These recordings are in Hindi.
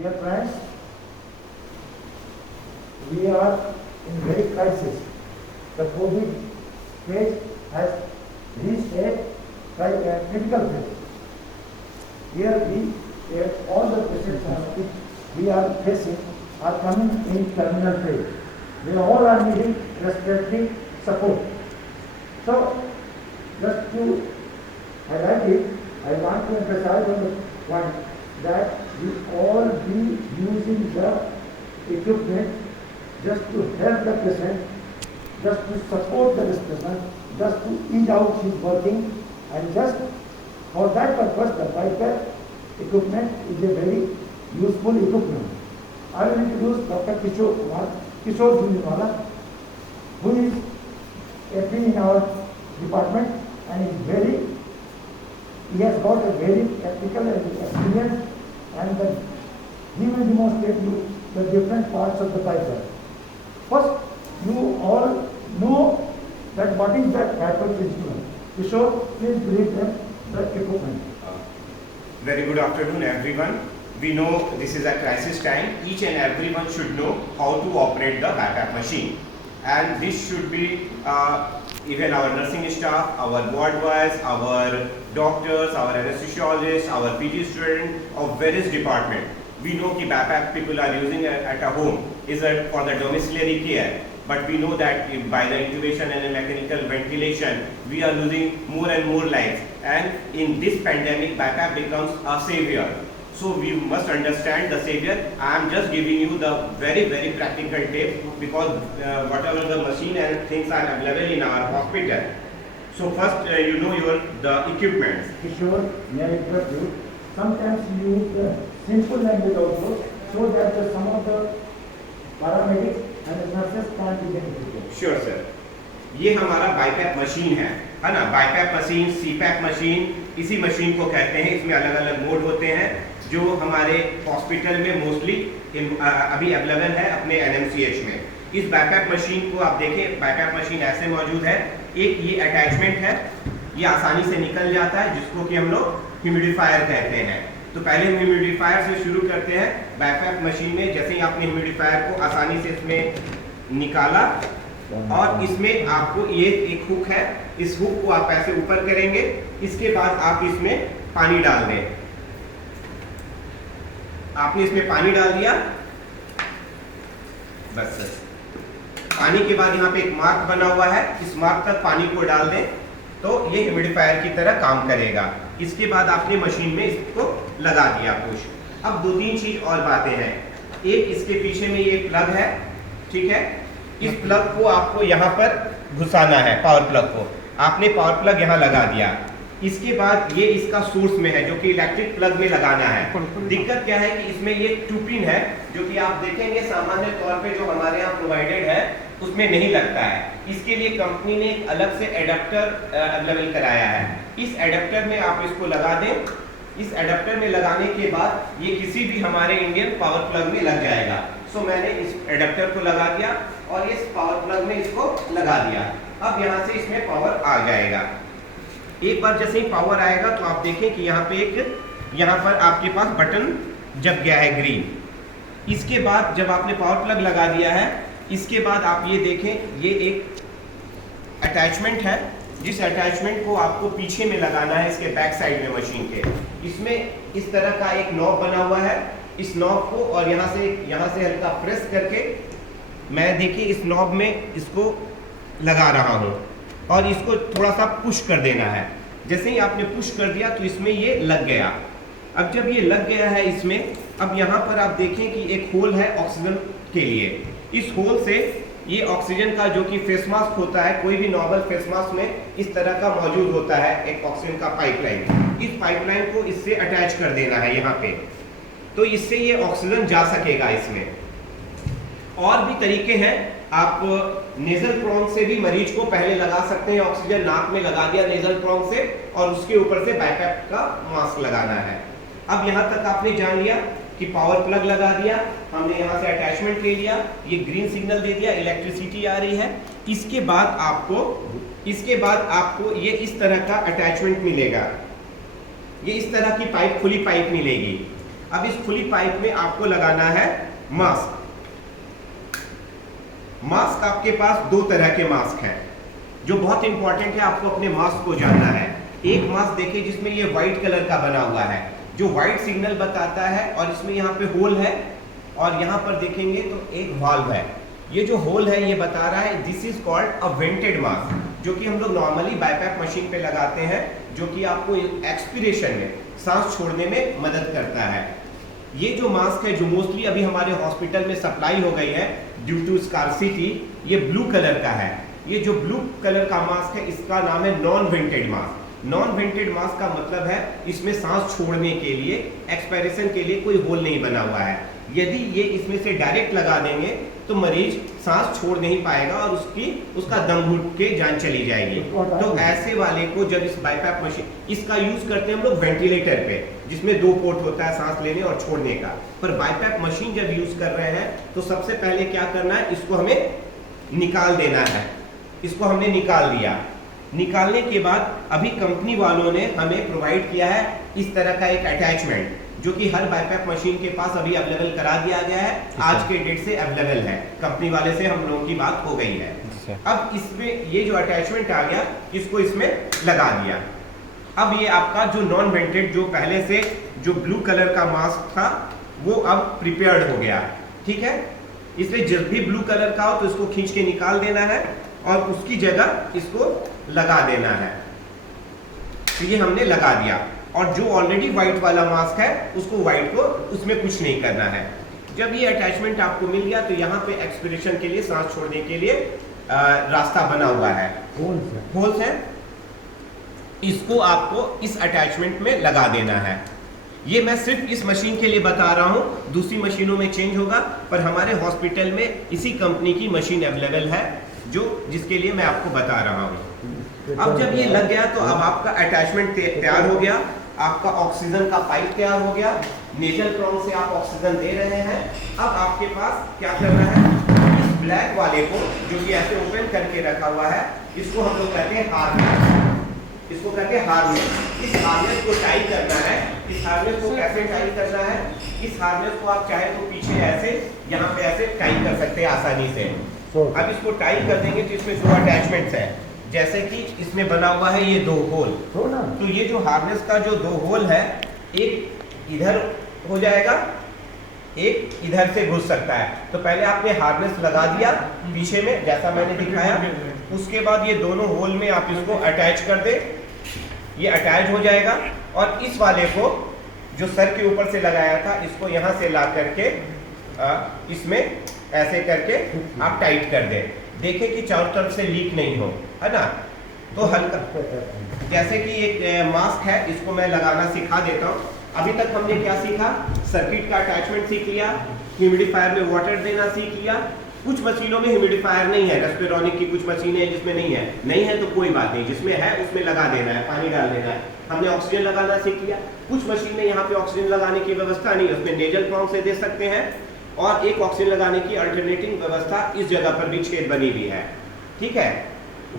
Dear friends, we are in very crisis. The COVID phase has reached a critical phase. Here all the patients which we are facing are coming in terminal phase. They all are needing respiratory support. So, just to highlight it, I want to emphasize on the point that we all be using the equipment just to help the patient, just to support the patient, just to ease out his working, and just for that purpose the BiPAP equipment is a very useful equipment. I will introduce Dr. Kishore Juniwala, who is a in our department and he has got a very practical experience, and he will demonstrate you the different parts of the BiPAP. First, you all know that what is that BiPAP instrument. Kishore, please brief them the equipment. Very good afternoon, everyone. We know this is a crisis time. Each and everyone should know how to operate the BiPAP machine, and this should be even our nursing staff, our ward boys, our doctors, our anesthesiologists, our PG students of various departments. We know that BiPAP people are using at a home is for the domiciliary care, but we know that by the intubation and mechanical ventilation, we are losing more and more lives. And in this pandemic, BiPAP becomes a savior. So we must understand the savior. I am just giving you the very practical tips, because whatever the machine and things are available in our hospital. So first, the equipment. Kishore, may I interrupt you? Sometimes you use the simple language also, so that some of the paramedics and the nurses can't be benefited. Sure sir. ये हमारा BiPAP मशीन है ना? BiPAP मशीन, CPAP मशीन, इसी मशीन को कहते हैं. इसमें अलग अलग मोड होते हैं जो हमारे हॉस्पिटल में मोस्टली अभी अवेलेबल है अपने NMCH में. इस BiPAP मशीन को आप देखें, BiPAP मशीन ऐसे मौजूद है. एक ये अटैचमेंट है, ये आसानी से निकल जाता है, जिसको कि हम लोग ह्यूमिडिफायर कहते हैं. तो पहले हम ह्यूमिडिफायर से शुरू करते हैं. BiPAP मशीन में जैसे ही आपने ह्यूमिडिफायर को आसानी से इसमें निकाला, और इसमें आपको ये एक हुक है, इस हुक को आप ऐसे ऊपर करेंगे. इसके बाद आप इसमें पानी डाल दें. आपने इसमें पानी डाल दिया, बस पानी के बाद यहाँ पे एक मार्क बना हुआ है, इस मार्क तक पानी को डाल दें तो ये ह्यूमिडिफायर की तरह काम करेगा. इसके बाद आपने मशीन में इसको लगा दिया पुश. अब 2-3 चीज और बातें हैं. एक, इसके पीछे में ये प्लग है, ठीक है. इस प्लग को आपको यहाँ पर घुसाना है. पावर प्लग को आपने पावर प्लग यहाँ लगा दिया. इसके बाद ये इसका सोर्स में है, जो कि इलेक्ट्रिक प्लग में लगाना है. दिक्कत क्या है कि इसमें ये 2 पिन है, जो कि आप देखेंगे सामान्य तौर पे जो हमारे यहाँ प्रोवाइडेड है उसमें नहीं लगता है. इसके लिए कंपनी ने एक अलग से एडेप्टर अवेलेबल कराया है. इस एडेप्टर में आप इसको लगा दें. इस एडेप्टर में लगाने के बाद ये किसी भी हमारे इंडियन पावर प्लग में लग जाएगा. सो मैंने इस एडेप्टर को लगा दिया और इस पावर प्लग में इसको लगा दिया. अब यहाँ से इसमें पावर आ जाएगा. एक बार जैसे ही पावर आएगा तो आप देखें कि यहाँ पर आपके पास बटन जग गया है ग्रीन. इसके बाद जब आपने पावर प्लग लगा दिया है, इसके बाद आप ये देखें, ये एक अटैचमेंट है, जिस अटैचमेंट को आपको पीछे में लगाना है, इसके बैक साइड में मशीन के. इसमें इस तरह का एक नॉब बना हुआ है. इस नॉब को और यहाँ से हल्का प्रेस करके मैं देखिए इस नॉब में इसको लगा रहा हूँ, और इसको थोड़ा सा पुश कर देना है. जैसे ही आपने पुश कर दिया तो इसमें ये लग गया. अब जब ये लग गया है इसमें, अब यहाँ पर आप देखें कि एक होल है ऑक्सीजन के लिए. इस होल से ये ऑक्सीजन का जो कि फेस मास्क होता है, कोई भी नॉर्मल फेस मास्क में इस तरह का मौजूद होता है एक ऑक्सीजन का पाइपलाइन. इस पाइपलाइन को इससे अटैच कर देना है यहाँ पे, तो इससे ये ऑक्सीजन जा सकेगा. इसमें और भी तरीके हैं. आप नेजल प्रोंग से भी मरीज को पहले लगा सकते हैं. ऑक्सीजन नाक में लगा दिया नेजल प्रोंग से, और उसके ऊपर से BiPAP का मास्क लगाना है. अब यहाँ तक आपने जान लिया कि पावर प्लग लगा दिया, हमने यहाँ से अटैचमेंट ले लिया, ये ग्रीन सिग्नल दे दिया, इलेक्ट्रिसिटी आ रही है. इसके बाद आपको ये इस तरह का अटैचमेंट मिलेगा. ये इस तरह की पाइप, खुली पाइप मिलेगी. अब इस खुली पाइप में आपको लगाना है मास्क। मास्क आपके पास दो तरह के मास्क हैं जो बहुत इंपॉर्टेंट है, आपको अपने मास्क को जानना है। एक मास्क देखिए जिसमें ये व्हाइट कलर का बना हुआ है, जो व्हाइट सिग्नल बताता है, और इसमें यहाँ पे होल है, और यहाँ पर देखेंगे तो एक वाल्व है। ये जो होल है ये बता रहा है this is called a vented mask, जो कि हम लोग नॉर्मली बाईपैप मशीन पे लगाते हैं, जो कि आपको एक्सपीरेशन में सांस छोड़ने में मदद करता है। ये जो मास्क है जो मोस्टली अभी हमारे हॉस्पिटल में सप्लाई हो गई है ड्यू टू स्कार्सिटी, ये ब्लू कलर का है। ये जो ब्लू कलर का मास्क है इसका नाम है non vented mask. Non vented mask का मतलब है इसमें सांस छोड़ने के लिए, एक्सपायरेशन के लिए कोई होल नहीं बना हुआ है। यदि ये इसमें से डायरेक्ट लगा देंगे तो मरीज सांस छोड़ नहीं पाएगा और उसका दम घुट के जान चली जाएगी। तो ऐसे वाले को जब इस बाईपैप मशीन, इसका यूज करते हैं हम लोग वेंटिलेटर पे, जिसमें दो पोर्ट होता है सांस लेने और छोड़ने का। पर बाईपैप मशीन जब यूज कर रहे हैं तो सबसे पहले क्या करना है, इसको हमें निकाल देना है। इसको हमने निकाल दिया। निकालने के बाद अभी कंपनी वालों ने हमें प्रोवाइड किया है इस तरह का एक अटैचमेंट, जो कि हर बाईपैप मशीन के पास अभी अवेलेबल करा दिया गया है। आज के डेट से अवेलेबल है, कंपनी वाले से हम लोगों की बात हो गई है। अब इसमें ये जो अटैचमेंट आ गया इसको इसमें लगा दिया। अब ये आपका जो नॉन वेंटेड, जो पहले से जो ब्लू कलर का मास्क था वो अब प्रिपेयर्ड हो गया। ठीक है, इसलिए जब भी ब्लू कलर का हो तो इसको खींच के निकाल देना है और उसकी जगह इसको लगा देना है। तो ये हमने लगा दिया, और जो ऑलरेडी व्हाइट वाला मास्क है उसको व्हाइट को उसमें कुछ नहीं करना है। जब ये अटैचमेंट आपको मिल गया तो यहाँ पे एक्सपिरेशन के लिए, सांस छोड़ने के लिए रास्ता बना हुआ है, होल्स है। इसको आपको इस अटैचमेंट में लगा देना है। ये मैं सिर्फ इस मशीन के लिए बता रहा हूँ, दूसरी मशीनों में चेंज होगा, पर हमारे हॉस्पिटल में इसी कंपनी की मशीन अवेलेबल है जिसके लिए मैं आपको बता रहा हूँ। अब जब ये लग गया तो अब आपका अटैचमेंट तैयार हो गया, आपका ऑक्सीजन का पाइप तैयार हो गया, नेजल प्रोंग से आप ऑक्सीजन दे रहे हैं। अब आपके पास क्या करना है, इस ब्लैक वाले को जो कि ऐसे ओपन करके रखा हुआ है, इसको हम लोग कहते हैं हार्नेस। इसको कहते हैं हार्नेस। इस हार्नेस को टाई करना है। इस हार्नेस को कैसे टाई करना है, इस हार्नेस को आप चाहे तो पीछे ऐसे, यहाँ पे ऐसे टाई कर सकते हैं आसानी से। अब इसको टाई कर देंगे तो इसमें दो अटैचमेंट्स है, जैसे कि इसमें बना हुआ है ये दो होल। तो ये जो हार्नेस का जो दो होल है, एक इधर हो जाएगा, एक इधर से घुस सकता है। तो पहले आपने हार्नेस लगा दिया पीछे में जैसा मैंने दिखाया, उसके बाद ये दोनों होल में आप इसको अटैच कर दे, ये अटैच हो जाएगा। और इस वाले को जो सर के ऊपर से लगाया था, इसको यहाँ से ला करके इसमें ऐसे करके आप टाइट कर दें। देखें कि चारों तरफ से लीक नहीं हो, है ना। तो हल्का, जैसे कि एक मास्क है, इसको मैं लगाना सिखा देता हूँ। अभी तक हमने क्या सीखा, सर्किट का अटैचमेंट सीख लिया, ह्यूमिडिफायर में वाटर देना सीख लिया। कुछ मशीनों में ह्यूमिडिफायर नहीं है, रेस्पिरोनिक की कुछ मशीनें हैं जिसमें नहीं है तो कोई बात नहीं, जिसमें है उसमें लगा देना है, पानी डाल देना है। हमने ऑक्सीजन लगाना सीख लिया। कुछ मशीन में यहाँ पे ऑक्सीजन लगाने की व्यवस्था नहीं है, उसमें नेजल प्रोंग से दे सकते हैं, और एक ऑक्सीजन लगाने की अल्टरनेटिंग व्यवस्था इस जगह पर भी छेद बनी हुई है। ठीक है,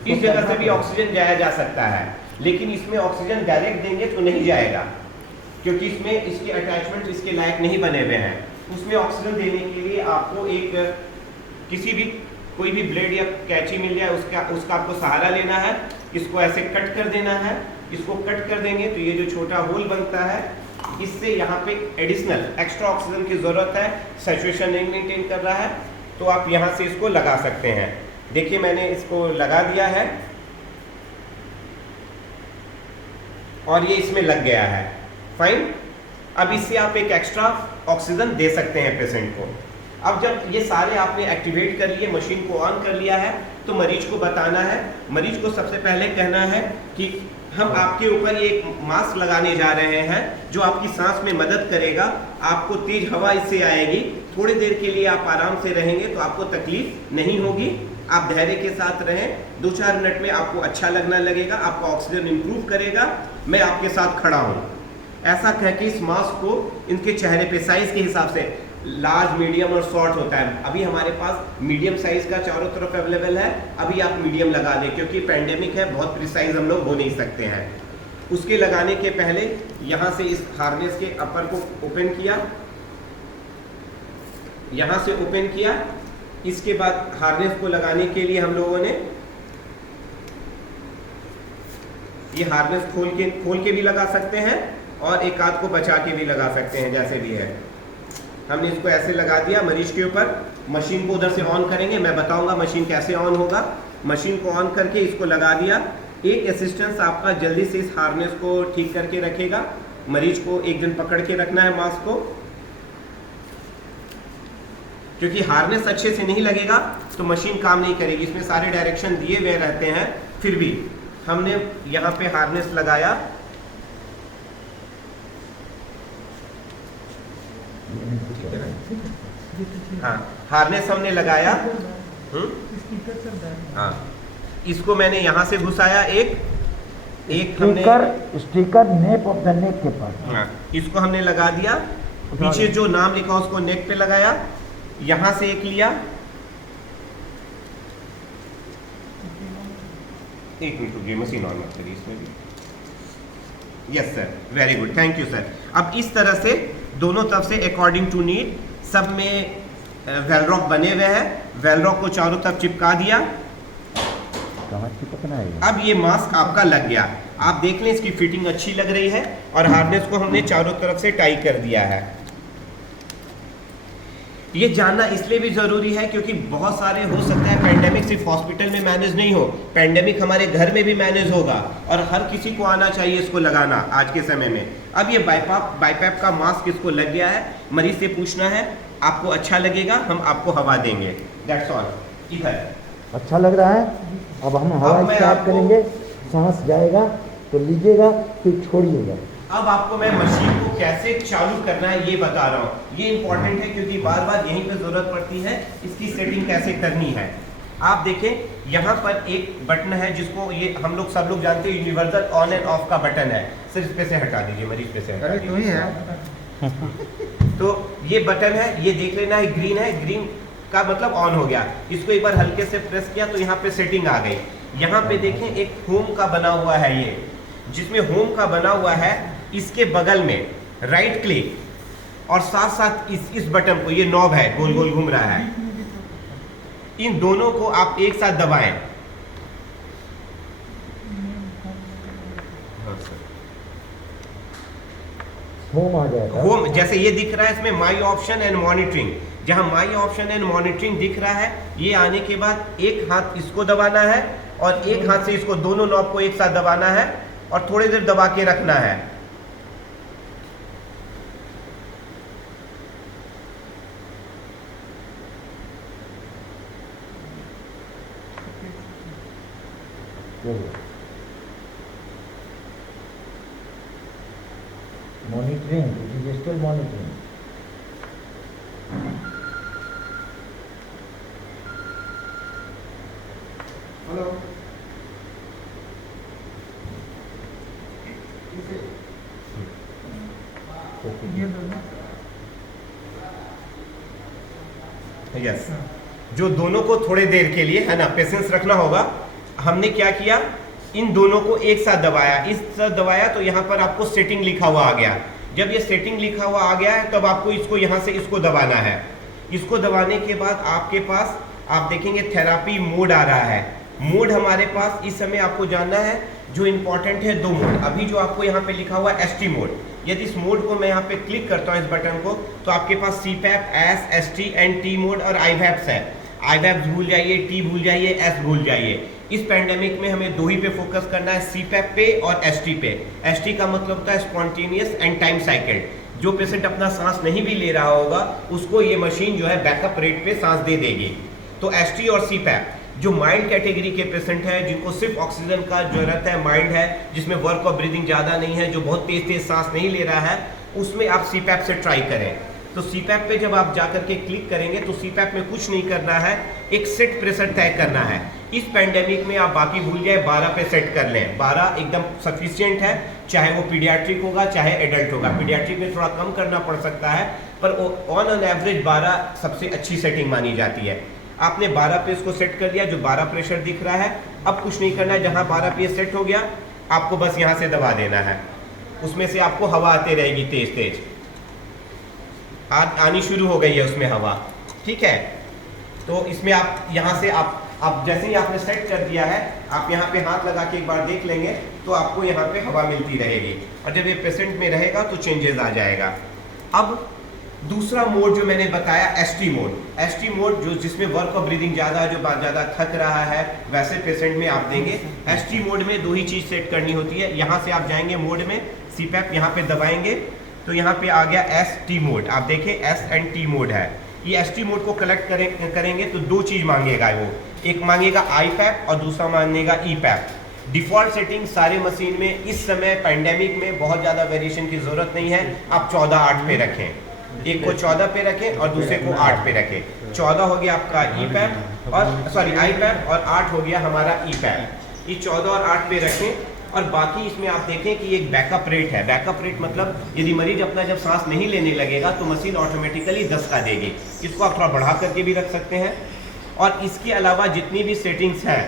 इस जगह से भी ऑक्सीजन जाया जा सकता है, लेकिन इसमें ऑक्सीजन डायरेक्ट देंगे तो नहीं जाएगा, क्योंकि इसमें इसके अटैचमेंट इसके लायक नहीं बने हुए हैं। उसमें ऑक्सीजन देने के लिए आपको एक किसी भी कोई भी ब्लेड या कैंची मिल जाए, उसका आपको सहारा लेना है। इसको ऐसे कट कर देना है। इसको कट कर देंगे तो ये जो छोटा होल बनता है, इससे यहाँ पे एडिशनल एक्स्ट्रा ऑक्सीजन की जरूरत है, सैचुरेशन नहीं मेंटेन कर रहा है, तो आप यहाँ से इसको लगा सकते हैं। देखिए मैंने इसको लगा दिया है और ये इसमें लग गया है। फाइन। अब इससे आप एक एक्स्ट्रा ऑक्सीजन दे सकते हैं पेशेंट को। अब जब ये सारे आपने एक्टिवेट कर लिए, मशीन को ऑन कर लिया है, तो मरीज को बताना है। मरीज को सबसे पहले कहना है कि हम आपके ऊपर ये एक मास्क लगाने जा रहे हैं जो आपकी सांस में मदद करेगा। आपको तेज हवा इससे आएगी, थोड़ी देर के लिए आप आराम से रहेंगे तो आपको तकलीफ नहीं होगी। आप धैर्य के साथ रहें, 2-4 मिनट में आपको अच्छा लगना लगेगा, आपका ऑक्सीजन इंप्रूव करेगा, मैं आपके साथ खड़ा हूँ। ऐसा कह के इस मास्क को इनके चेहरे पे साइज के हिसाब से लार्ज, मीडियम और शॉर्ट होता है। अभी हमारे पास मीडियम साइज का चारों तरफ अवेलेबल है, अभी आप मीडियम लगा दें क्योंकि पैंडेमिक है, बहुत प्रिसाइज हम लोग हो नहीं सकते हैं। उसके लगाने के पहले यहाँ से इस हार्नेस के अपर को ओपन किया, यहाँ से ओपन किया। इसके बाद हार्नेस को लगाने के लिए हम लोगों ने ये हार्नेस खोल के भी लगा सकते हैं और एक आध को बचा के भी लगा सकते हैं, जैसे भी है। हमने इसको ऐसे लगा दिया मरीज के ऊपर। मशीन को उधर से ऑन करेंगे, मैं बताऊंगा मशीन कैसे ऑन होगा। मशीन को ऑन करके इसको लगा दिया। एक असिस्टेंस आपका जल्दी से इस हार्नेस को ठीक करके रखेगा। मरीज को एक दिन पकड़ के रखना है मास्क को, क्योंकि हार्नेस अच्छे से नहीं लगेगा तो मशीन काम नहीं करेगी। इसमें सारे डायरेक्शन दिए हुए रहते हैं, फिर भी हमने यहाँ पे हार्नेस लगाया। हाँ, हार्नेस हमने लगाया। हाँ, इसको मैंने यहाँ से घुसाया एक हमने sticker neck of the neck के पास। हाँ, इसको हमने लगा दिया। पीछे जो नाम लिखा उसको नेक पे लगाया। यहाँ से एक लिया, एक मिनट रुकिए, मशीन ऑन मत करिए इसमें भी। Yes sir, very good, thank you sir. अब इस तरह से दोनों तरफ से अकॉर्डिंग टू नीड सब में वेलरॉक बने हुए हैं। वेलरॉक को चारों तरफ चिपका दिया। अब ये मास्क आपका लग गया। आप देख लें, इसकी फिटिंग अच्छी लग रही है और हार्नेस को हमने चारों तरफ से टाई कर दिया है। ये जानना इसलिए भी ज़रूरी है क्योंकि बहुत सारे हो सकता है पेंडेमिक सिर्फ हॉस्पिटल में मैनेज नहीं हो, पेंडेमिक हमारे घर में भी मैनेज होगा और हर किसी को आना चाहिए इसको लगाना आज के समय में। अब ये बाईपैप का मास्क इसको लग गया है। मरीज से पूछना है आपको अच्छा लगेगा, हम आपको हवा देंगे। That's all. इधर अच्छा लग रहा है। अब हम हवा स्टार्ट करेंगे, सांस जाएगा तो लीजिएगा, फिर छोड़िएगा। अब आपको मैं मशीन को कैसे चालू करना है ये बता रहा हूँ। ये इंपॉर्टेंट है क्योंकि बार बार यहीं पे जरूरत पड़ती है इसकी सेटिंग कैसे करनी है। आप देखें यहाँ पर एक बटन है जिसको ये हम सब लोग जानते हैं, यूनिवर्सल ऑन एंड ऑफ का बटन है। सिर्फ पे से हटा दीजिए, मरीज पे से हटा दीजिए। तो ये बटन है, ये देख लेना है, ग्रीन है, ग्रीन का मतलब ऑन हो गया। इसको एक बार हल्के से प्रेस किया तो यहाँ पे सेटिंग आ गई। यहाँ पे देखें एक होम का बना हुआ है, ये जिसमें होम का बना हुआ है, इसके बगल में राइट क्लिक और साथ साथ इस बटन को, ये नॉब है गोल गोल घूम रहा है, इन दोनों को आप एक साथ दबाएं। होम आ जाएगा। होम जैसे ये दिख रहा है, इसमें माई ऑप्शन एंड मॉनिटरिंग। जहां माई ऑप्शन एंड मॉनिटरिंग दिख रहा है, ये आने के बाद एक हाथ इसको दबाना है और एक हाथ से इसको, दोनों नॉब को एक साथ दबाना है और थोड़ी देर दबा के रखना है। Monitoring, digital monitoring. Hello, yes, जो दोनों को थोड़े देर के लिए है ना पेशेंस रखना होगा। हमने क्या किया, इन दोनों को एक साथ दबाया, इस तरह दबाया तो यहाँ पर आपको सेटिंग लिखा हुआ आ गया। जब ये सेटिंग लिखा हुआ आ गया है तब आपको इसको यहाँ से इसको दबाना है। इसको दबाने के बाद आपके पास आप देखेंगे थेरापी मोड आ रहा है। मोड हमारे पास इस समय आपको जानना है, जो इम्पोर्टेंट है 2 मोड। अभी जो आपको यहाँ पे लिखा हुआ है ST मोड, यदि इस मोड को मैं यहाँ पे क्लिक करता हूँ इस बटन को, तो आपके पास CPAP, S, ST and T mode और IVAPS है। IVAPS भूल जाइए, T भूल जाइए, S भूल जाइए। इस पैंडेमिक में हमें 2 ही पे फोकस करना है, CPAP पे और ST पे। ST का मतलब होता है स्पॉन्टेनियस एंड टाइम साइकिल। जो पेशेंट अपना सांस नहीं भी ले रहा होगा उसको ये मशीन जो है बैकअप रेट पे सांस दे देगी। तो ST और CPAP जो माइल्ड कैटेगरी के पेशेंट है, जिनको सिर्फ ऑक्सीजन का जरूरत है, माइल्ड है, जिसमें वर्क ऑफ ब्रीदिंग ज़्यादा नहीं है, जो बहुत तेज तेज सांस नहीं ले रहा है, उसमें आप CPAP से ट्राई करें। तो CPAP पे जब आप जाकर के क्लिक करेंगे तो CPAP में कुछ नहीं करना है, एक सेट प्रेशर तय करना है। इस पैंडेमिक में आप बाकी भूल जाए, 12 पे सेट कर लें। 12 एकदम सफिशिएंट है, चाहे वो पीडियाट्रिक होगा चाहे एडल्ट होगा। पीडियाट्रिक में थोड़ा कम करना पड़ सकता है, पर ऑन एन एवरेज 12 सबसे अच्छी सेटिंग मानी जाती है। आपने 12 पे इसको सेट कर दिया, जो 12 प्रेशर दिख रहा है। अब कुछ नहीं करना है, जहाँ 12 पे सेट हो गया आपको बस यहाँ से दबा देना है, उसमें से आपको हवा आती रहेगी तेज तेज, आनी शुरू हो गई है उसमें हवा, ठीक है। तो इसमें आप यहाँ से आप जैसे ही आपने सेट कर दिया है, आप यहाँ पे हाथ लगा के एक बार देख लेंगे तो आपको यहाँ पे हवा मिलती रहेगी, और जब ये पेशेंट में रहेगा तो चेंजेस आ जाएगा। अब दूसरा मोड जो मैंने बताया एसटी मोड जो जिसमें वर्क ऑफ ब्रीदिंग ज़्यादा है, जो ज़्यादा थक रहा है, वैसे पेशेंट में आप देंगे। एसटी मोड में दो ही चीज़ सेट करनी होती है। यहाँ से आप जाएंगे मोड में, सीपैप यहाँ पे दबाएंगे तो यहाँ पे आ गया एसटी मोड। आप देखें एस एंड टी मोड है। ये एसटी मोड को कलेक्ट करेंगे तो दो चीज़ मांगेगा वो, एक मांगेगा आई पैप और दूसरा मांगेगा ई पैप। डिफ़ॉल्ट सेटिंग सारे मशीन में इस समय पैंडेमिक में बहुत ज़्यादा वेरिएशन की ज़रूरत नहीं है। आप 14/8 पे रखें, एक को 14 पे रखें और दूसरे को 8 पे रखें। 14 हो गया आपका ई पैप और सॉरी आई पैप, और 8 हो गया हमारा ई पैप। ये 14 और 8 पे रखें। और बाकी इसमें आप देखें कि एक बैकअप रेट है। बैकअप रेट मतलब यदि मरीज अपना जब सांस नहीं लेने लगेगा तो मशीन ऑटोमेटिकली 10 का देगी। इसको आप थोड़ा बढ़ा करके भी रख सकते हैं। और इसके अलावा जितनी भी सेटिंग्स हैं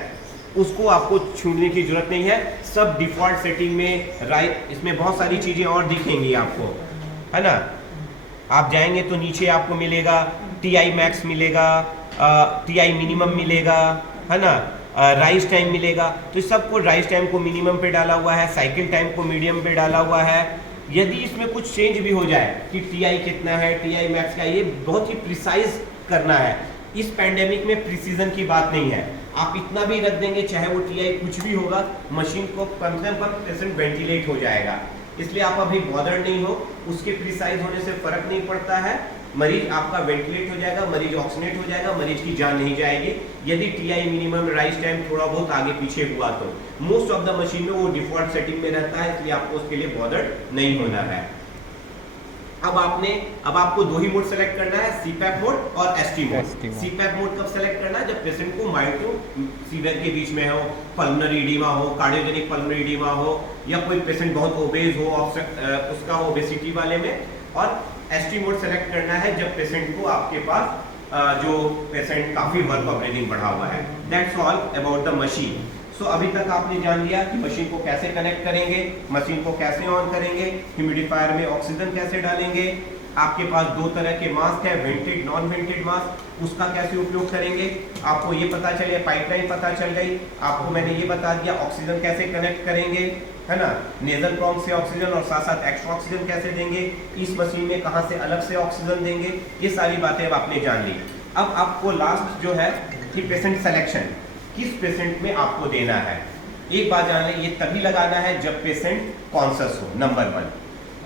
उसको आपको छूने की जरूरत नहीं है, सब डिफ़ॉल्ट सेटिंग में। राइट, इसमें बहुत सारी चीज़ें और दिखेंगी आपको, है ना। आप जाएंगे तो नीचे आपको मिलेगा TI मैक्स मिलेगा, TI मिनिमम मिलेगा, है ना, राइज टाइम मिलेगा। तो इस सबको राइज टाइम को मिनिमम पे डाला हुआ है, साइकिल टाइम को मीडियम पे डाला हुआ है। यदि इसमें कुछ चेंज भी हो जाए कि TI कितना है, TI मैक्स का, ये बहुत ही प्रिसाइज करना है। इस पैंडेमिक में प्रिसीजन की बात नहीं है। आप इतना भी रख देंगे चाहे वो TI कुछ भी होगा, मशीन को कम से कम पेशेंट वेंटिलेट हो जाएगा। इसलिए आप अभी बॉदर नहीं हो, उसके प्रिसाइज होने से फर्क नहीं पड़ता है। मरीज आपका वेंटिलेट हो जाएगा, मरीज ऑक्सीनेट हो जाएगा, मरीज की जान नहीं जाएगी यदि TI मिनिमम राइज टाइम थोड़ा बहुत आगे पीछे हुआ तो। मोस्ट ऑफ द मशीन में वो डिफॉल्ट सेटिंग में रहता है, इसलिए आपको उसके लिए बॉदर नहीं होना है। अब आपको दो ही मोड सेलेक्ट करना है, सीपैप मोड और एसटी मोड। सीपैप मोड कब सेलेक्ट करना है? जब पेशेंट को माइल्ड टू सीवियर के बीच में हो, पल्मोनरी एडिमा हो, कार्डियोजेनिक पल्मोनरी एडिमा हो, या कोई पेशेंट बहुत ओबेज हो, उसका हो ओबेसिटी वाले में। और एसटी मोड सेलेक्ट करना है जब पेशेंट को आपके पास जो पेशेंट काफी वर्क ऑफ ब्रीदिंग बढ़ा हुआ है। That's all about the machine. So अभी तक आपने जान लिया कि मशीन को कैसे कनेक्ट करेंगे, मशीन को कैसे ऑन करेंगे, ह्यूमिडिफायर में ऑक्सीजन कैसे डालेंगे, आपके पास दो तरह के मास्क है, वेंटेड नॉन वेंटेड मास्क, उसका कैसे उपयोग करेंगे। आपको ये पता चले, पाइपलाइन पता चल गई, आपको मैंने ये बता दिया ऑक्सीजन कैसे कनेक्ट करेंगे, है ना, नेजल प्रॉन्ग से ऑक्सीजन और साथ साथ एक्स्ट्रा ऑक्सीजन कैसे देंगे, इस मशीन में कहाँ से अलग से ऑक्सीजन देंगे, ये सारी बातें अब आपने जान ली। अब आपको लास्ट जो है कि पेशेंट सिलेक्शन, किस पेशेंट में आपको देना है। एक बात जान लें, ये तभी लगाना है जब पेशेंट कॉन्शियस हो। नंबर 1,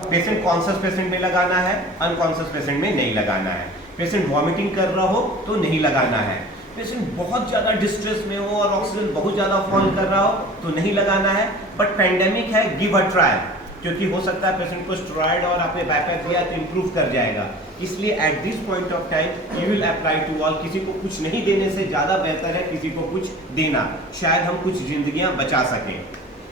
पेशेंट कॉन्शियस पेशेंट में लगाना है, अनकॉन्शियस पेशेंट में नहीं लगाना है। पेशेंट वॉमिटिंग कर रहा हो तो नहीं लगाना है। पेशेंट बहुत ज़्यादा डिस्ट्रेस में हो और ऑक्सीजन बहुत ज़्यादा फॉल कर रहा हो तो नहीं लगाना है। बट पैंडेमिक है, गिव अ ट्रायल, क्योंकि हो सकता है पेशेंट को स्टेरॉइड और आपने बैकअप दिया तो इंप्रूव कर जाएगा। इसलिए at this point of time you will apply to all. किसी को कुछ नहीं देने से ज़्यादा बेहतर है किसी को कुछ देना, शायद हम कुछ जिंदगियां बचा सकें।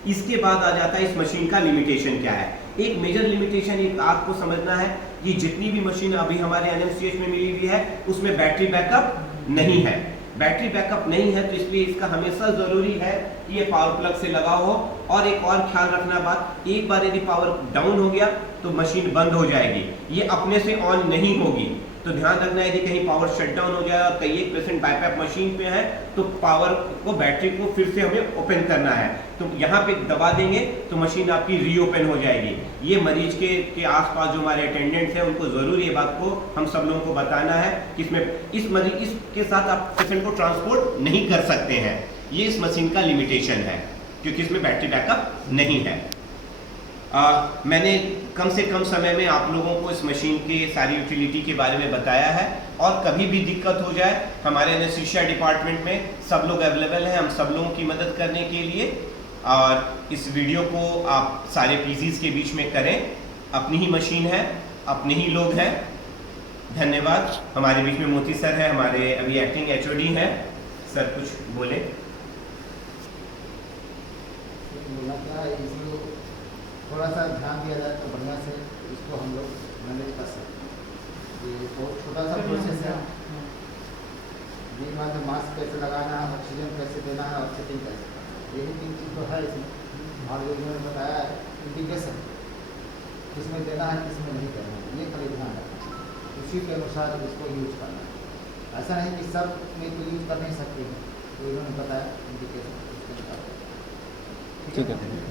इसके बाद आ जाता है इस मशीन का लिमिटेशन क्या है। एक मेजर लिमिटेशन एक आपको समझना है कि जितनी भी मशीन अभी हमारे NMCH में मिली हुई है उसमें बैटरी बैकअप नहीं है। बैटरी बैकअप नहीं है तो इसलिए इसका हमेशा ज़रूरी है कि ये पावर प्लग से लगा हो। और एक और ख्याल रखना बात, एक बार यदि पावर डाउन हो गया तो मशीन बंद हो जाएगी, ये अपने से ऑन नहीं होगी। तो ध्यान रखना है, यदि कहीं पावर शटडाउन हो जाए और कई एक पेशेंट बाईपैप मशीन पे है तो पावर को, बैटरी को फिर से हमें ओपन करना है। तो यहाँ पे दबा देंगे तो मशीन आपकी रीओपन हो जाएगी। ये मरीज के आसपास जो हमारे अटेंडेंट्स हैं उनको ज़रूर ये बात को हम सब लोगों को बताना है कि इसमें इसके साथ आप पेशेंट को ट्रांसपोर्ट नहीं कर सकते हैं। ये इस मशीन का लिमिटेशन है क्योंकि इसमें बैटरी बैकअप नहीं है। मैंने कम से कम समय में आप लोगों को इस मशीन की सारी यूटिलिटी के बारे में बताया है। और कभी भी दिक्कत हो जाए हमारे एनेस्थीसिया डिपार्टमेंट में सब लोग अवेलेबल हैं, हम सब लोगों की मदद करने के लिए। और इस वीडियो को आप सारे पीसीज के बीच में करें। अपनी ही मशीन है, अपने ही लोग हैं। धन्यवाद। हमारे बीच में मोती सर है, हमारे अभी एक्टिंग HOD हैं। सर कुछ बोले? थोड़ा सा ध्यान दिया जाए तो बढ़िया से इसको हम लोग मैनेज कर सकते। ये बहुत छोटा सा प्रोसेस है। ये मास्क कैसे लगाना है, ऑक्सीजन कैसे देना है और सेटिंग कैसे, यही 3 चीज़ तो है इसमें। और जो इन्होंने बताया इंडिकेशन किसमें देना है किसमें नहीं देना है, ये खाली ध्यान रखना है, उसी के अनुसार इसको यूज करना है। ऐसा नहीं कि सब में तो यूज कर नहीं सकते हैं, तो इन्होंने बताया इंडिकेशन। ठीक है।